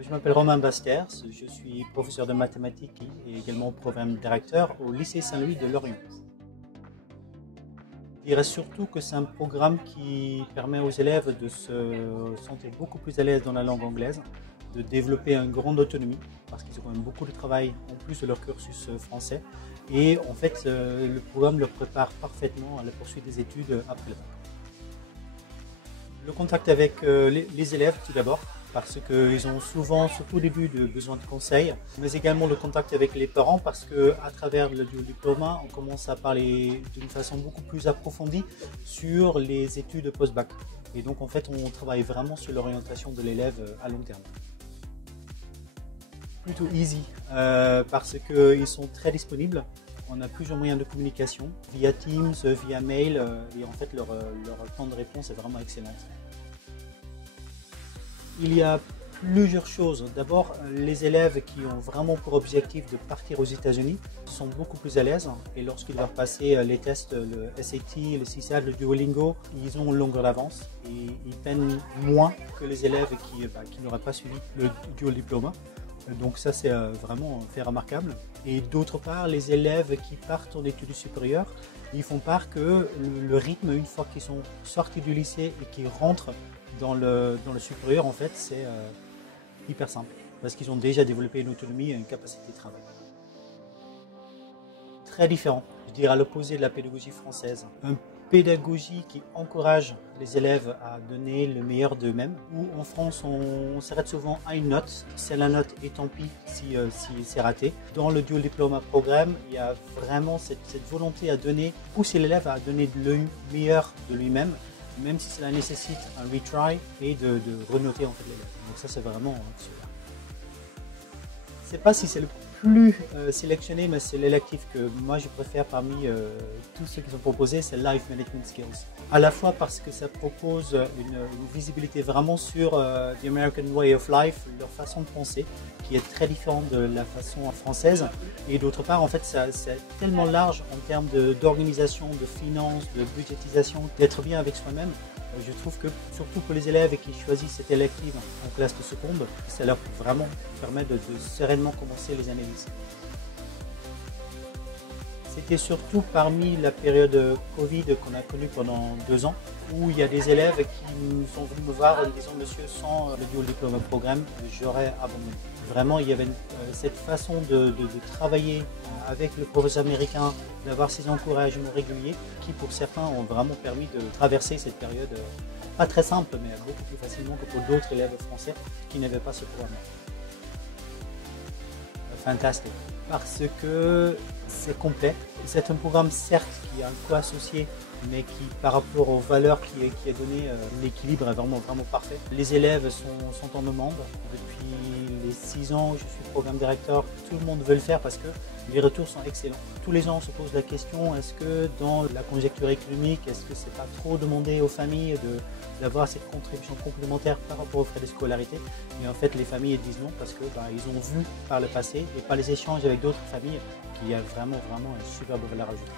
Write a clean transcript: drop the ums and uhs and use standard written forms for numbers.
Je m'appelle Romain Basters, je suis professeur de mathématiques et également programme directeur au lycée Saint-Louis de Lorient. Je dirais surtout que c'est un programme qui permet aux élèves de se sentir beaucoup plus à l'aise dans la langue anglaise, de développer une grande autonomie, parce qu'ils ont quand même beaucoup de travail en plus de leur cursus français. Et en fait, le programme leur prépare parfaitement à la poursuite des études après le bac. Le contact avec les élèves tout d'abord, parce qu'ils ont souvent, surtout au début, besoin de conseils, mais également le contact avec les parents, parce qu'à travers le dual diplôme, on commence à parler d'une façon beaucoup plus approfondie sur les études post-bac. Et donc en fait, on travaille vraiment sur l'orientation de l'élève à long terme. Plutôt easy, parce qu'ils sont très disponibles. On a plusieurs moyens de communication, via Teams, via mail, et en fait leur temps de réponse est vraiment excellent. Il y a plusieurs choses. D'abord, les élèves qui ont vraiment pour objectif de partir aux États-Unis sont beaucoup plus à l'aise et lorsqu'ils doivent passer les tests, le SAT, le CSAT, le Duolingo, ils ont une longueur d'avance et ils peinent moins que les élèves qui n'auraient pas suivi le dual diplôme. Donc ça c'est vraiment fait remarquable. Et d'autre part, les élèves qui partent en études supérieures, ils font part que le rythme, une fois qu'ils sont sortis du lycée et qu'ils rentrent dans le supérieur, en fait, c'est hyper simple. Parce qu'ils ont déjà développé une autonomie et une capacité de travail. Très différent, je dirais à l'opposé de la pédagogie française. Une pédagogie qui encourage les élèves à donner le meilleur d'eux-mêmes. Où en France, on s'arrête souvent à une note. C'est la note et tant pis si c'est raté. Dans le dual diploma programme, il y a vraiment cette volonté à donner, pousser l'élève à donner le meilleur de lui-même, même si cela nécessite un retry et de renoter en fait l'élève. Donc ça c'est vraiment super. Je ne sais pas si c'est le plus sélectionné, mais c'est l'électif que moi je préfère parmi tous ceux qui sont proposés, c'est Life Management Skills. À la fois parce que ça propose une visibilité vraiment sur the American Way of Life, leur façon de penser, qui est très différente de la façon française. Et d'autre part, en fait, c'est tellement large en termes d'organisation, de finances, de budgétisation, d'être bien avec soi-même. Je trouve que, surtout pour les élèves qui choisissent cette élective en classe de seconde, ça leur vraiment permet de sereinement commencer les années lycée. C'était surtout parmi la période Covid qu'on a connue pendant 2 ans, où il y a des élèves qui sont venus me voir en disant « Monsieur, sans le dual diploma programme, j'aurais abandonné ». Vraiment, il y avait cette façon de travailler avec le professeur américain, d'avoir ces encouragements réguliers qui, pour certains, ont vraiment permis de traverser cette période pas très simple, mais beaucoup plus facilement que pour d'autres élèves français qui n'avaient pas ce programme. Fantastique, parce que c'est complet. C'est un programme certes qui a un coût associé, mais qui par rapport aux valeurs qui est donné, l'équilibre est vraiment parfait. Les élèves sont en demande. Depuis les 6 ans où je suis programme directeur, tout le monde veut le faire parce que les retours sont excellents. Tous les ans on se pose la question, est-ce que dans la conjoncture économique, est-ce que c'est pas trop demandé aux familles d'avoir cette contribution complémentaire par rapport aux frais de scolarité? Et en fait les familles disent non parce que ils ont vu par le passé et par les échanges avec d'autres familles qu'il y a vraiment une superbe valeur ajoutée.